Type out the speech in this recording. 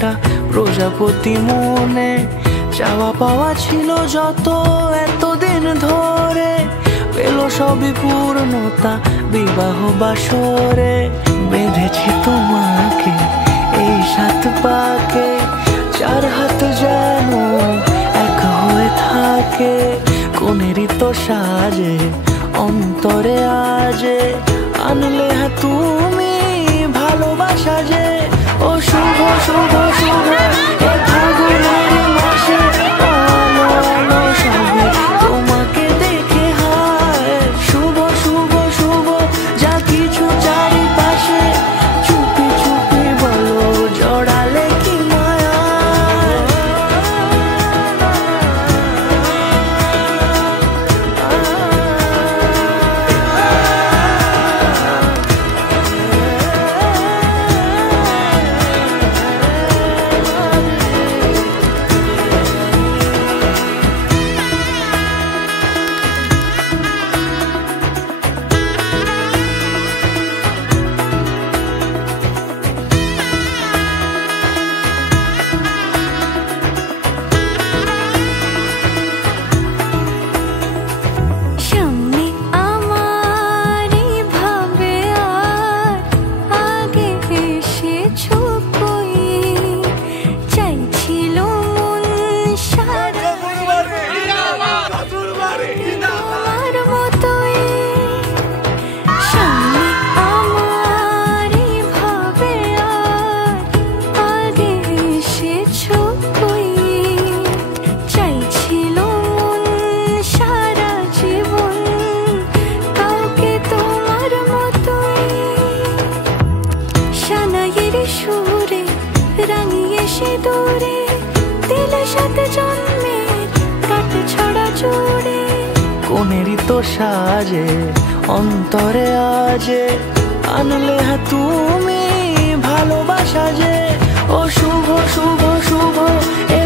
একটা প্রজাপতি মনে, চাওয়া পাওয়া ছিল যত এতদিন ধরে, পেল সবই পূর্ণতা বিবাহ বাসরে। বেঁধেছি তোমাকে এই 7 পাকে, 4 হাত যেন এক হয়ে থাকে। কোনেরই তো সাজে অন্তরে আজে, আনলে হ্যাঁ তুমি ভালোবাসা যে। ও শুভ শুভ শুভ এ ফাগুনের মাসে, আলো আলো সবে তোমাকে দেখে হায়। শুভ শুভ শুভ যা কিছু চারিপাশে, চুপি চুপি বলো জড়ালে কি মায়া। কোনেরই তো সাজে অন্তরে আজে, আনলে হ্যাঁ তুমি ভালোবাসা যে। ও শুভ শুভ শুভ এ